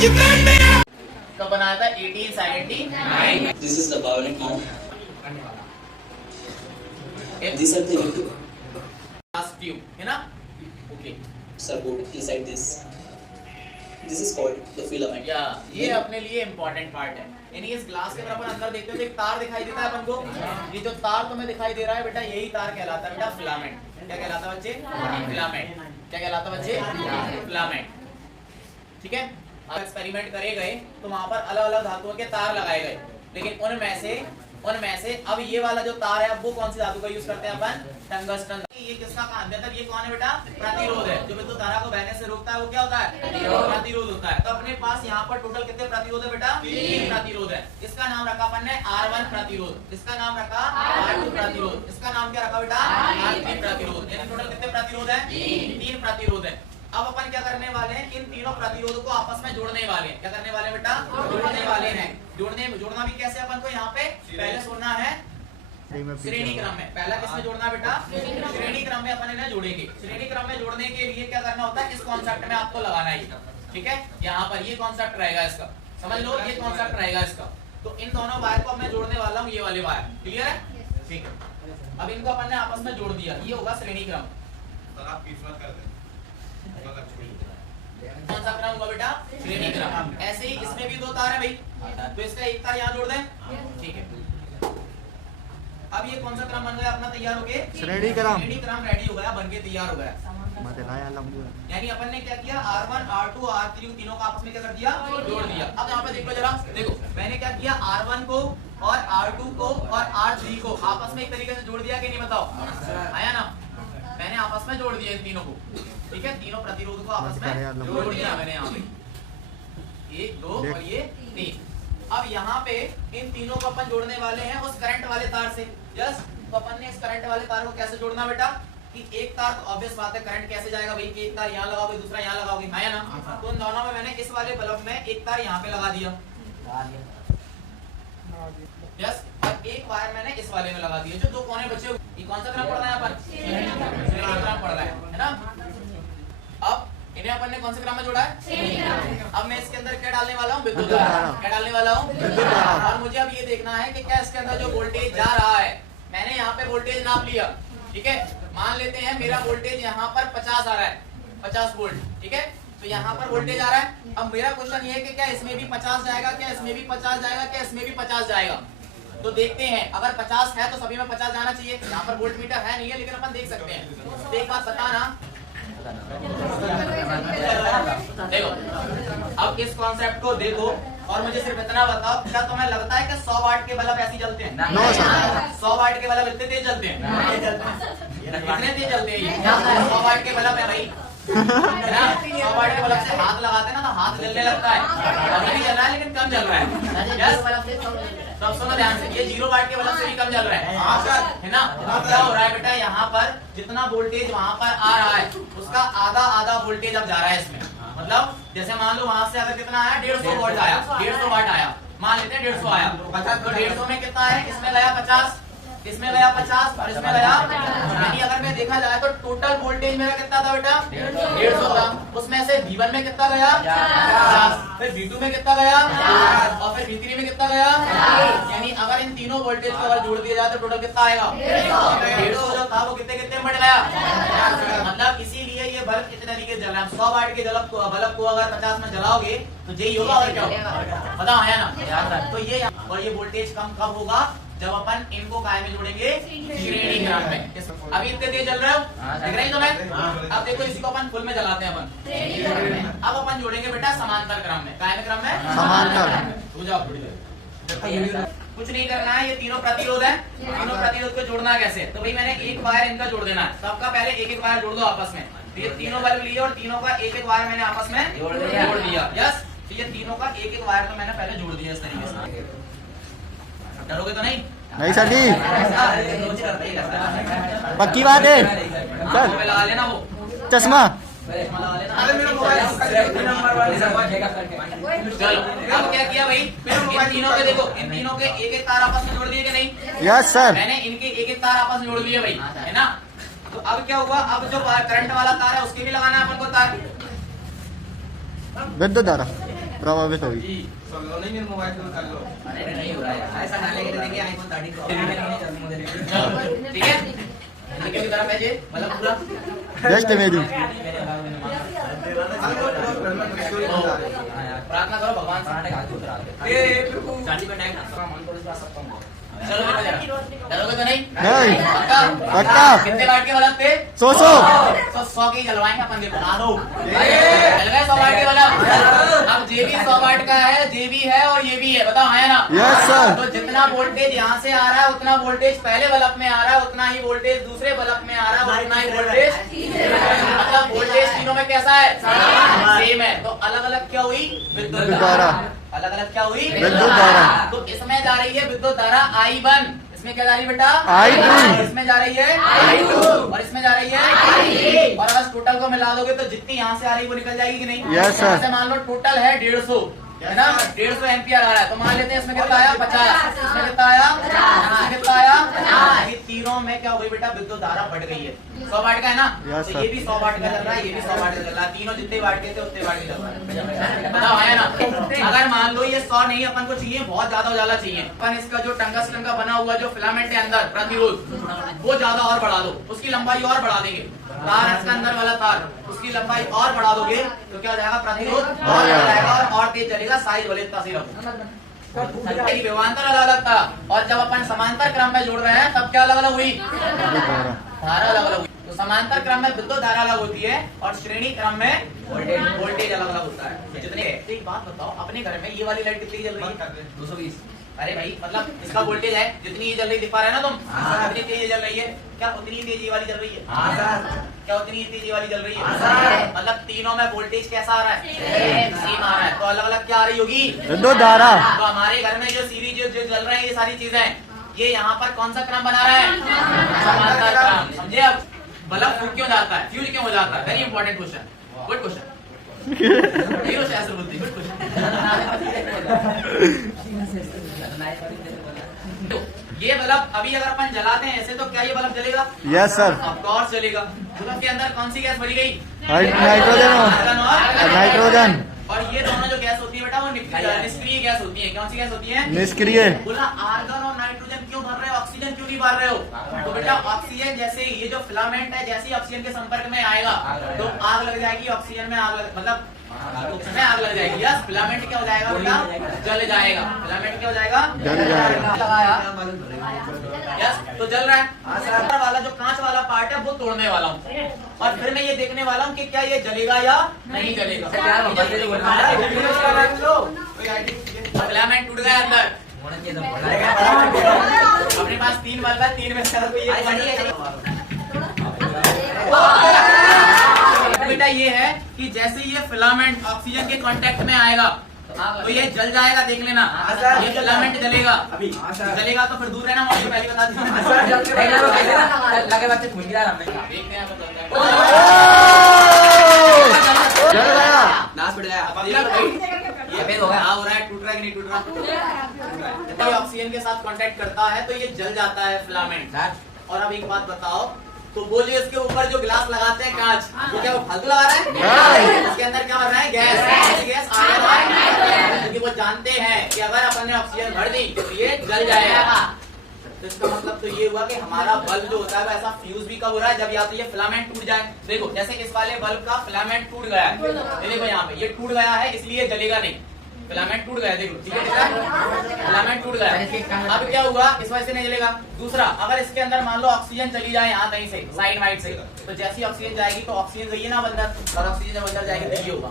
तो बनाया था 1879। This is the power now. These are the liquid glass tube है ना। Okay support inside this. This is called the filament. या ये अपने लिए इम्पोर्टेंट पार्ट है। यानी इस ग्लास के अगर अपन अंदर देखते हो तो एक तार दिखाई देता है अपन को। ये जो तार तुम्हें दिखाई दे रहा है बेटा, यही तार कहलाता है बेटा फिलामेंट। क्या कहलाता है बच्चे? फिलामेंट। क्या कहलाता है बच्चे? फिलामेंट। ठीक है। अब एक्सपेरिमेंट करे गए तो वहां पर अलग अलग धातुओं के तार लगाए गए, लेकिन उनमें से अब ये वाला जो तार है, अब वो कौन सी धातु का यूज करते हैं अपन? टंगस्टन। ये किसका काम है? ये कौन है बेटा? प्रतिरोध है। जो विद्युत धारा को बहने से रोकता है वो क्या होता है? प्रतिरोध होता है। तो अपने पास यहाँ पर टोटल कितने प्रतिरोध है बेटा? 3 प्रतिरोध है। इसका नाम रखा अपन ने R1 प्रतिरोध, इसका नाम रखा R2 प्रतिरोध, इसका नाम क्या रखा बेटा? R3 प्रतिरोध। यानी टोटल कितने प्रतिरोध है? 3 प्रतिरोध है। अब अपन क्या करने वाले हैं? इन तीनों प्रतिरोधों को आपस में जोड़ने वाले हैं। क्या करने वाले हैं बेटा? जोड़ने वाले हैं। जोड़ना भी कैसे? अपन को यहाँ पे पहले सुनना है श्रेणी क्रम में। पहला किसमें जोड़ना बेटा? श्रेणी क्रम में अपन इन्हें जोड़ेंगे। श्रेणी क्रम में जोड़ने के लिए क्या करना होता है? इस कॉन्सेप्ट में आपको लगाना है। ठीक है, यहाँ पर ये कॉन्सेप्ट रहेगा इसका, समझ लो, ये कॉन्सेप्ट रहेगा इसका। तो इन दोनों वायर को मैं जोड़ने वाला हूँ, ये वाले वायर। क्लियर है? ठीक है। अब इनको अपन ने आपस में जोड़ दिया, ये होगा श्रेणी क्रम। कौन सा क्रम होगा बेटा? श्रेणी क्रम। ऐसे ही इसमें भी 2 तार है भाई, तो इसका एक तार यहाँ जोड़ दें। ठीक है। अब ये कौन सा क्रम बन गया अपना? तैयार हो गए श्रेणी क्रम। श्रेणी क्रम रेडी हो गया, बनके तैयार हो गया। यानी अपन ने क्या किया? R1, R2, R3 तीनों को आपस में क्या कर दिया? जोड़ दिया। अब यहाँ पे देखो जरा, देखो मैंने क्या किया? R1 को और R2 को और R3 को आपस में एक तरीके से जोड़ दिया कि नहीं? बताओ, आया ना? मैंने आपस में जोड़ दिया इन तीनों को। ठीक है, तीनों प्रतिरोध को आपस में जोड़ दिया मैंने यहाँ पे। 1, 2 और ये 3। अब यहाँ पे इन तीनों को अपन जोड़ने वाले हैं उस करंट वाले तार से। यस, तो अपन ने इस करंट वाले तार को कैसे जोड़ना बेटा? कि एक तार तो ऑब्वियस बात है, करंट कैसे जाएगा भाई? कि एक तार यहाँ लगाओगे, दूसरा यहाँ लगाओगे, है ना? तो उन दोनों में मैंने इस वाले बल्ब में एक तार यहाँ पे लगा दिया। यस, और एक वायर मैंने इस वाले में लगा दिया। जो 2 कोने बचे, ये कौन सा क्रम पड़ रहा है यहाँ पर? श्रेणी क्रम पड़ रहा है ना? अब इन्हें अपन ने कौन से क्रम में जोड़ा है? अब मैं इसके अंदर क्या डालने वाला हूँ? विद्युत धारा। क्या डालने वाला हूँ? और मुझे अब ये देखना है कि क्या इसके अंदर जो वोल्टेज जा रहा है, मैंने यहाँ पे वोल्टेज नाप लिया। ठीक है, मान लेते हैं मेरा वोल्टेज यहाँ पर 50 आ रहा है, 50 वोल्ट। ठीक है, तो यहाँ पर वोल्टेज आ रहा है। अब मेरा क्वेश्चन ये है कि क्या इसमें भी 50 जाएगा, क्या इसमें भी 50 जाएगा, क्या इसमें भी 50 जाएगा? तो देखते हैं। अगर 50 है तो सभी में 50 जाना चाहिए। यहाँ पर वोल्ट मीटर है नहीं है, लेकिन अपन देख सकते हैं। तो एक बात बताना, देखो अब इस कॉन्सेप्ट को देखो और मुझे सिर्फ इतना बताओ, क्या तुम्हें लगता है कि 100 वाट के बल्ब ऐसे जलते हैं? 100 वाट के बल्ब इतने तेज जलते हैं? इतने तेज जलते हैं? 100 वाट के बल्ब है भाई, 100 वाट के बल्ब से हाथ लगाते हैं ना तो हाथ जलने लगता है। अभी भी जल रहा है लेकिन कम जल रहा है। तो अब सुनो ध्यान से, ये 0 वाट के बल्ब से भी कम जल रहा है ना? अब क्या हो रहा है बेटा? यहाँ पर जितना वोल्टेज वहां पर आ रहा है उसका आधा वोल्टेज अब जा रहा है इसमें। मतलब जैसे मान लो वहां से अगर कितना आया? 150 वोल्ट आया, 150 वाट आया, मान लेते हैं 150 आया। तो 150 में कितना है? इसमें गया 50, इसमें गया 50 और इसमें गया। यानी अगर मैं देखा जाए तो टोटल वोल्टेज मेरा कितना था बेटा? 150 था। उसमें से V1 में कितना गया? 50। फिर V2 में कितना गया? और फिर V3 में कितना गया? यानी अगर इन तीनों वोल्टेज को अगर जोड़ दिया जाए तो टोटल कितना आएगा? 150 जो था वो कितने बढ़ गया? मतलब इसीलिए ये बल्ब इतने तरीके से जल रहा है। 100 वाट के बल्ब को अगर 50 में जलाओगे तो यही होगा और क्या होगा? पता है ना? तो ये और ये वोल्टेज कम कब होगा? जब अपन इनको काय में जोड़ेंगे? श्रेणी क्रम में। अभी इतने तेज जल रहे हो, देख रहे हैं तुम्हें? अब देखो इसी को अपन फुल में जलाते हैं अपन। अब अपन जोड़ेंगे बेटा समांतर क्रम में। काय में क्रम में? समांतर। जाओ थोड़ी देर, कुछ नहीं करना है। ये तीनों प्रतिरोध है, तीनों प्रतिरोध को जोड़ना कैसे? तो भाई मैंने एक वायर इनका जोड़ देना है। सबका पहले एक वायर जोड़ दो आपस में। तो ये तीनों बल्ब लिए और तीनों का एक वायर मैंने आपस में जोड़ दिया। यस, तो ये तीनों का एक वायर तो मैंने पहले जोड़ दिया इस तरीके से। डरोगे तो नहीं? नहीं सर जी, पक्की बात है। चल लगा लेना वो चश्मा। चलो अब क्या किया भाई? इन तीनों के देखो, इन तीनों के एक तार आपस में जोड़ दिए कि नहीं? यस सर, मैंने इनके एक तार आपस में जोड़ दिए भाई, है ना? तो अब क्या हुआ? अब जो करंट वाला तार है उसके भी लगाना है अपन को तार। विद्युत धारा प्रभावित होगी। नहीं मेरे मोबाइल को कर लो। अरे नहीं हो रहा है ऐसा डाले के देंगे आईफोन 13 को। ठीक है क्योंकि तरफ है ये मतलब पूरा बेस्ट मेरी प्रार्थना करो भगवान से चांदी पे टैग मन को विश्वास सकता हूँ। चलो डरोगे तो नहीं? नहीं। पक्का? पक्का। कितने वाट के बल्ब थे? 100 तो 100 की जलवाएंगे अपन बना दो। जल गए 100 वाट के बल्ब। अब ये भी 100 वाट का है, ये भी है और ये भी है, बताओ है ना? Yes sir. तो जितना वोल्टेज यहाँ से आ रहा है उतना वोल्टेज पहले बल्ब में आ रहा है, उतना ही वोल्टेज दूसरे बल्ब में आ रहा है, उतना ही वोल्टेज मतलब वोल्टेज तीनों में कैसा है? सेम है। तो अलग अलग क्या हुई? विद्युत धारा। अलग अलग क्या हुई? विद्युत धारा। तो इसमें जा रही है विद्युत धारा I1, इसमें क्या जा रही है बेटा? I2। इसमें जा रही है I2 और इसमें जा रही है I3। और अगर टोटल को मिला दोगे तो जितनी यहाँ से आ रही है वो निकल जाएगी कि नहीं? Yes, sir। जैसे मान लो टोटल है 150 है ना, 150 एम्पियर आ रहा है, तो मान लेते हैं इसमें कितना आया? 50। इसमें कितना आया? इसमें कितना आया? ये तीनों में क्या हो गई बेटा? विद्युत धारा बढ़ गई है। 100 वाट का है ना, Yes, तो sir। ये भी 100 वाट का चल रहा है, ये भी 100 वाट का चल रहा है, तीनों जितने वाट के थे उतने वाट के चल रहा है। बताओ है ना? अगर मान लो ये 100 नहीं अपन को चाहिए, बहुत ज्यादा उजाला चाहिए, अपन इसका जो टंगस्टन का बना हुआ जो फिलामेंट है अंदर प्रतिरोध वो ज्यादा और बढ़ा दो, उसकी लंबाई और बढ़ा देंगे। तार है इसका अंदर वाला तार, उसकी लंबाई और बढ़ा दोगे तो क्या हो जाएगा? प्रतिरोध और बढ़ जाएगा और तेज चलेगा, साइज वाले इतना सी विभवांतर अलग अलग था, और जब अपन समांतर क्रम में जोड़ रहे हैं तब क्या अलग अलग हुई? धारा अलग अलग हुई। तो समांतर क्रम में विद्युत धारा अलग होती है और श्रेणी क्रम में वोल्टेज अलग अलग होता है। जितने एक बात बताओ, अपने घर में ये वाली लाइट कितनी जल रही है? 220। अरे भाई मतलब इसका वोल्टेज है जितनी ये जल रही दिखा रहे हैं ना तुम, कितनी तेज ये जल रही है? क्या उतनी ही तेज ये वाली जल रही है? क्या उतनी ही तेज ये वाली जल रही है? मतलब तीनों में वोल्टेज कैसा आ रहा है? सेम आ रहा है। तो अलग अलग क्या आ रही होगी? विद्युत धारा। तो हमारे घर में जो सीरीज जो जल रहे हैं ये सारी चीजें, ये यहाँ पर कौन सा क्रम बना रहा है? समांतर क्रम। समझे? अब बल्ब फूक क्यों जाता है? फ्यूज क्यों हो जाता है? Very important question, good question. ऐसे बोलती गुड क्वेश्चन। ये बल्ब अभी अगर अपन जलाते हैं ऐसे तो क्या ये बल्ब जलेगा? Yes sir. ऑफ कोर्स जलेगा। बल्ब के अंदर कौन सी गैस भरी गई? नाइट्रोजन और नाइट्रोजन। और ये दोनों जो गैस होती है बेटा वो निष्क्रिय गैस होती है। कौन सी गैस होती है? निष्क्रिय। बोला आर्गन और नाइट्रोजन क्यों भर रहे हो, ऑक्सीजन क्यों नहीं भर रहे हो? तो बेटा ऑक्सीजन जैसे ये जो फिलामेंट है जैसे ही ऑक्सीजन के संपर्क में आएगा तो आग लग जाएगी, ऑक्सीजन में आग मतलब उसमें आग लग जाएगी। यस, फिलामेंट क्या हो जाएगा बेटा? जल जाएगा। फिलामेंट क्या हो जाएगा? जल जाएगा। लगाया यस, तो जल रहा है। वाला जो कांच वाला पार्ट है वो तोड़ने वाला हूँ और फिर मैं ये देखने वाला हूँ कि क्या ये जलेगा या नहीं जलेगा। फिलामेंट टूट गया अंदर। अपने पास 3 बल्ब है, 3 में से कोई एक बेटा ये है कि जैसे ये फिलामेंट ऑक्सीजन के कांटेक्ट में आएगा तो ये जल जाएगा, देख लेना। ये फिलामेंट जलेगा, जलेगा तो फिर दूर रहना, मुझे पहले बता दीजिए। लगे बच्चे देखते हैं जल गया। नाश बढ़ गया। ये फेल हो गया। हो रहा है, टूट रहा है कि नहीं टूट रहा? जब ये ऑक्सीजन के साथ कांटेक्ट करता है तो ये जल जाता है फिलामेंट। और अब एक बात बताओ, तो वो जो इसके ऊपर जो गिलास लगाते हैं कांच, वो क्या वो फालतू लगा रहा है? इसके अंदर क्या भर रहा है? गैस। गैस क्योंकि वो जानते हैं कि अगर अपन ने ऑक्सीजन भर दी तो ये जल जाएगा। तो इसका मतलब तो ये हुआ कि हमारा बल्ब जो होता है वो ऐसा फ्यूज भी कब हो रहा है जब या तो ये फिलामेंट टूट जाए। देखो जैसे इस वाले बल्ब का फिलामेंट टूट गया है, देखो यहाँ पे ये टूट गया है इसलिए जलेगा नहीं। फिलामेंट टूट गया, देखो ठीक है, फिलामेंट टूट गया। अब क्या हुआ? इस वजह से नहीं जलेगा। दूसरा, अगर इसके अंदर मान लो ऑक्सीजन चली जाए यहाँ कहीं से साइड वाइड से, तो जैसी ऑक्सीजन जाएगी तो ऑक्सीजन गई है ना अंदर, और ऑक्सीजन जब अंदर जाएगी तो ये होगा।